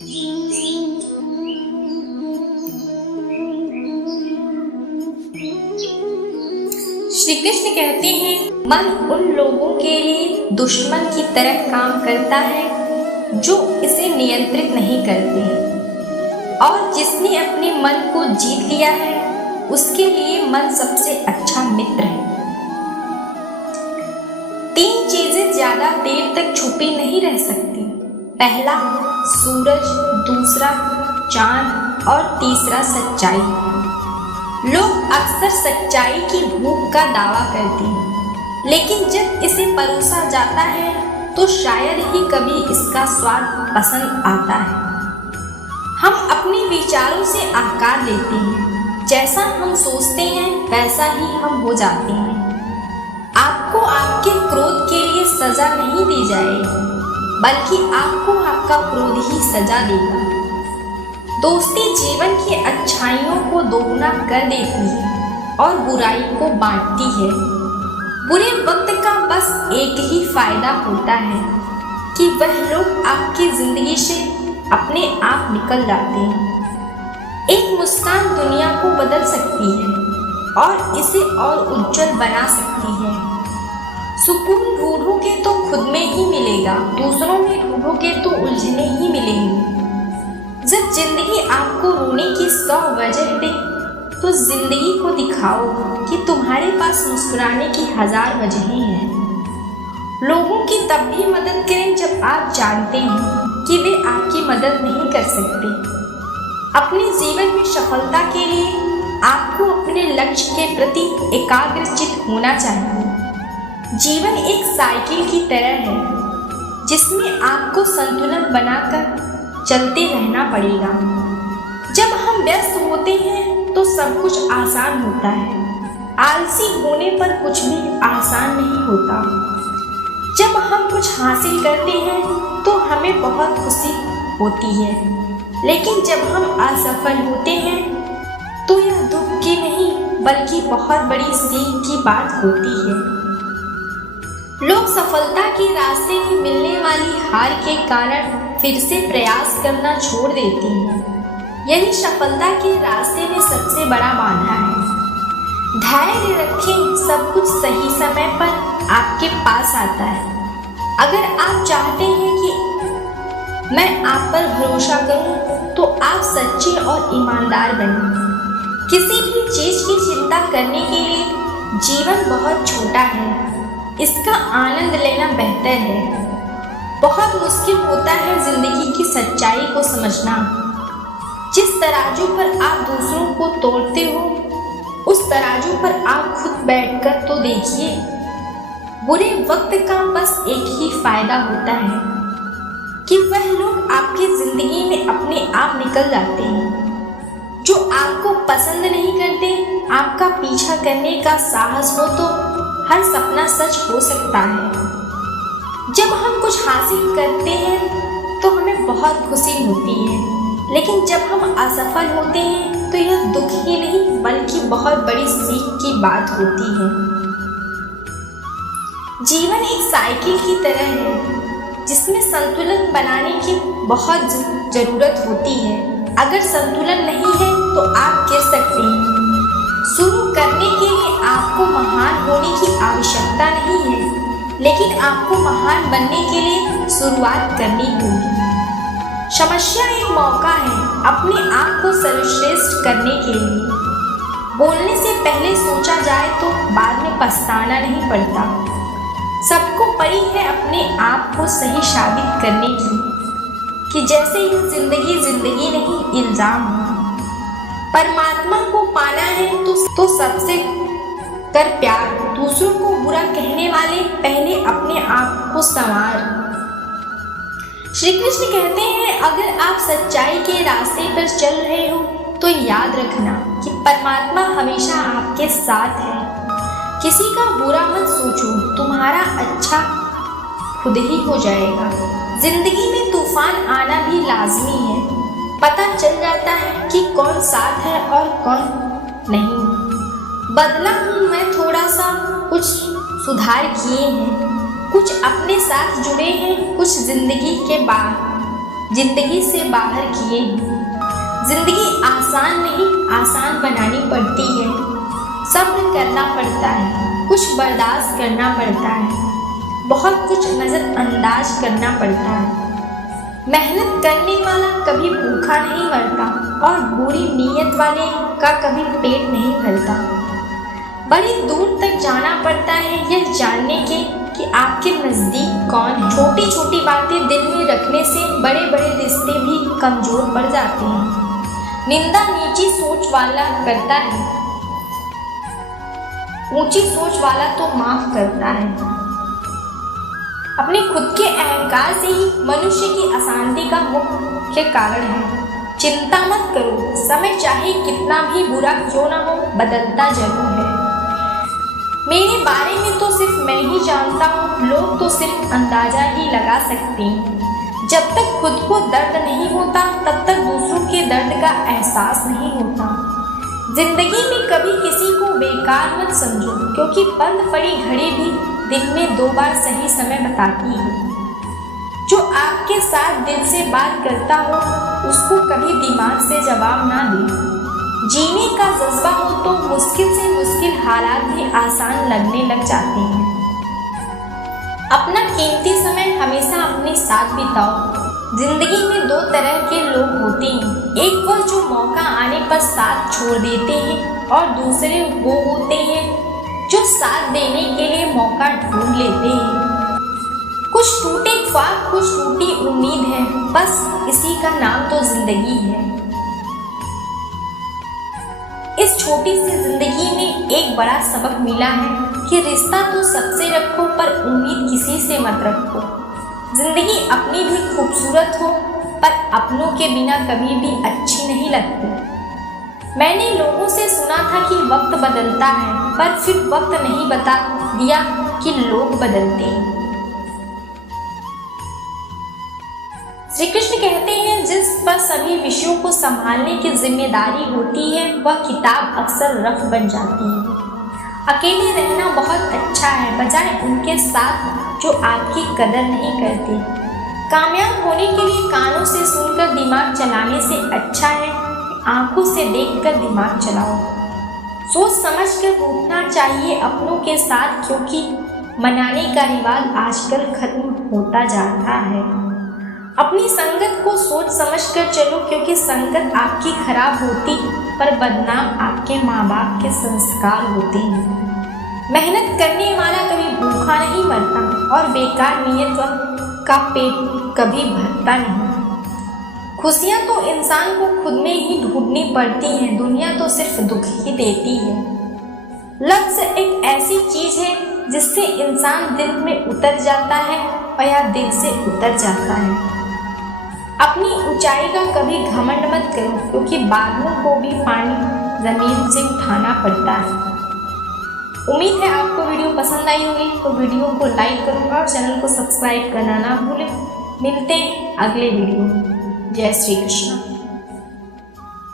श्री कृष्ण कहते हैं, मन उन लोगों के लिए दुश्मन की तरह काम करता है जो इसे नियंत्रित नहीं करते, और जिसने अपने मन को जीत लिया है उसके लिए मन सबसे अच्छा मित्र है। 3 चीजें ज्यादा देर तक छुपी नहीं रह सकती। पहला सूरज, दूसरा चांद और तीसरा सच्चाई। लोग अक्सर सच्चाई की भूख का दावा करते हैं, लेकिन जब इसे परोसा जाता है तो शायद ही कभी इसका स्वाद पसंद आता है। हम अपने विचारों से आकार लेते हैं, जैसा हम सोचते हैं वैसा ही हम हो जाते हैं। आपको आपके क्रोध के लिए सजा नहीं दी जाएगी, बल्कि आपको आपका क्रोध ही सजा देगा। दोस्ती जीवन की अच्छाइयों को दोगुना कर देती है और बुराई को बांटती है। बुरे वक्त का बस एक ही फायदा होता है कि वह लोग आपकी जिंदगी से अपने आप निकल जाते हैं। एक मुस्कान दुनिया को बदल सकती है और इसे और उज्जवल बना सकती है। सुकून ढूंढोगे तो खुद में ही मिलेगा, दूसरों में ढूंढोगे तो उलझने ही मिलेंगी। जब जिंदगी आपको रोने की 100 वजह दे तो जिंदगी को दिखाओ कि तुम्हारे पास मुस्कुराने की 1000 वजहें हैं। लोगों की तब भी मदद करें जब आप जानते हैं कि वे आपकी मदद नहीं कर सकते। अपने जीवन में सफलता के लिए आपको अपने लक्ष्य के प्रति एकाग्रचित होना चाहिए। जीवन एक साइकिल की तरह है जिसमें आपको संतुलन बनाकर चलते रहना पड़ेगा। जब हम व्यस्त होते हैं तो सब कुछ आसान होता है। आलसी होने पर कुछ भी आसान नहीं होता। जब हम कुछ हासिल करते हैं तो हमें बहुत खुशी होती है, लेकिन जब हम असफल होते हैं तो यह दुख की नहीं बल्कि बहुत बड़ी सीख की बात होती है। लोग सफलता के रास्ते में मिलने वाली हार के कारण फिर से प्रयास करना छोड़ देते हैं। यही सफलता के रास्ते में सबसे बड़ा बाधा है। धैर्य रखें, सब कुछ सही समय पर आपके पास आता है। अगर आप चाहते हैं कि मैं आप पर भरोसा करूं, तो आप सच्चे और ईमानदार बनें। किसी भी चीज की चिंता करने के लिए जीवन बहुत छोटा है, इसका आनंद लेना बेहतर है। बहुत मुश्किल होता है जिंदगी की सच्चाई को समझना। जिस तराजू पर आप दूसरों को तोड़ते हो, उस तराजू पर आप खुद बैठकर तो देखिए। बुरे वक्त का बस एक ही फायदा होता है कि वह लोग आपकी जिंदगी में अपने आप निकल जाते हैं। जो आपको पसंद नहीं करते, आपका पीछा करने का साहस हो तो हर सपना सच हो सकता है। जब हम कुछ हासिल करते हैं तो हमें बहुत खुशी होती है, लेकिन जब हम असफल होते हैं तो यह दुख ही नहीं बल्कि बहुत बड़ी सीख की बात होती है। जीवन एक साइकिल की तरह है जिसमें संतुलन बनाने की बहुत जरूरत होती है। अगर संतुलन नहीं है तो आप गिर सकते हैं। शुरू करने के लिए आपको महान होने की आवश्यकता नहीं है, लेकिन आपको महान बनने के लिए शुरुआत करनी होगी। समस्या एक मौका है अपने आप को सर्वश्रेष्ठ करने के लिए। बोलने से पहले सोचा जाए तो बाद में पछताना नहीं पड़ता। सबको पड़ी है अपने आप को सही साबित करने की, कि जैसे यह जिंदगी नहीं इल्जाम है। परमात्मा को पाना है तो सबसे कर प्यार। दूसरों को बुरा कहने वाले पहले अपने आप को संवार। श्री कृष्ण कहते हैं, अगर आप सच्चाई के रास्ते पर चल रहे हो तो याद रखना कि परमात्मा हमेशा आपके साथ है। किसी का बुरा मत सोचो, तुम्हारा अच्छा खुद ही हो जाएगा। जिंदगी में तूफान आना भी लाजमी है। पता चल जाता है कि कौन साथ है और कौन नहीं। बदला हूँ मैं थोड़ा सा, कुछ सुधार किए हैं, कुछ अपने साथ जुड़े हैं, कुछ जिंदगी के बाद। जिंदगी से बाहर किए हैं। जिंदगी आसान नहीं, आसान बनानी पड़ती है। सब्र करना पड़ता है, कुछ बर्दाश्त करना पड़ता है, बहुत कुछ नज़रअंदाज करना पड़ता है। मेहनत करने वाला कभी भूखा नहीं मरता और बुरी नीयत वाले का कभी पेट नहीं भरता। बड़ी दूर तक जाना पड़ता है यह जानने के कि आपके नज़दीक कौन है। छोटी छोटी बातें दिल में रखने से बड़े बड़े रिश्ते भी कमज़ोर पड़ जाते हैं। निंदा नीची सोच वाला करता है, ऊंची सोच वाला तो माफ करता है। अपने खुद के अहंकार से ही मनुष्य की अशांति का मुख्य कारण है। चिंता मत करो, समय चाहे कितना भी बुरा क्यों ना हो, बदलता जरूर है। मेरे बारे में तो सिर्फ मैं ही जानता हूँ, लोग तो सिर्फ अंदाजा ही लगा सकते हैं। जब तक खुद को दर्द नहीं होता तब तक दूसरों के दर्द का एहसास नहीं होता। जिंदगी में कभी किसी को बेकार मत समझो, क्योंकि बंद पड़ी घड़ी भी दिन में 2 बार सही समय बताती है। जो आपके साथ दिल से बात करता हो उसको कभी दिमाग से जवाब ना दे। जीने का जज्बा हो तो मुश्किल से मुश्किल हालात भी आसान लगने लग जाते हैं। अपना कीमती समय हमेशा अपने साथ बिताओ। जिंदगी में 2 तरह के लोग होते हैं, एक वो जो मौका आने पर साथ छोड़ देते हैं और दूसरे वो होते हैं जो साथ देने के लिए मौका ढूंढ लेते हैं। कुछ टूटे ख्वाब, कुछ टूटी उम्मीद है, बस इसी का नाम तो जिंदगी है। इस छोटी सी जिंदगी में एक बड़ा सबक मिला है कि रिश्ता तो सबसे रखो पर उम्मीद किसी से मत रखो। जिंदगी अपनी भी खूबसूरत हो पर अपनों के बिना कभी भी अच्छी नहीं लगती। मैंने लोगों से सुना था कि वक्त बदलता है, पर फिर वक्त नहीं बता दिया कि लोग बदलते हैं। श्री कृष्ण कहते हैं जिस पर सभी विषयों को संभालने की जिम्मेदारी होती है वह किताब अक्सर रफ बन जाती है। अकेले रहना बहुत अच्छा है, बजाय उनके साथ जो आपकी कदर नहीं करते। कामयाब होने के लिए कानों से सुनकर दिमाग चलाने से अच्छा है आंखों से देखकर दिमाग चलाओ। सोच समझकर रूठना चाहिए अपनों के साथ, क्योंकि मनाने का रिवाज आजकल खत्म होता जा रहा है। अपनी संगत को सोच समझकर चलो, क्योंकि संगत आपकी खराब होती पर बदनाम आपके माँ बाप के संस्कार होते हैं। मेहनत करने वाला कभी भूखा नहीं मरता और बेकार नियत का पेट कभी भरता नहीं। खुशियाँ तो इंसान को खुद में ही ढूंढनी पड़ती हैं, दुनिया तो सिर्फ दुख ही देती है। लफ्ज़ एक ऐसी चीज़ है जिससे इंसान दिल में उतर जाता है और या दिल से उतर जाता है। अपनी ऊंचाई का कभी घमंड मत करो, क्योंकि बादलों को भी पानी जमीन से उठाना पड़ता है। उम्मीद है आपको वीडियो पसंद आई होगी, तो वीडियो को लाइक करो और चैनल को सब्सक्राइब करना ना भूलें। मिलते हैं अगले वीडियो में। जय श्री कृष्ण।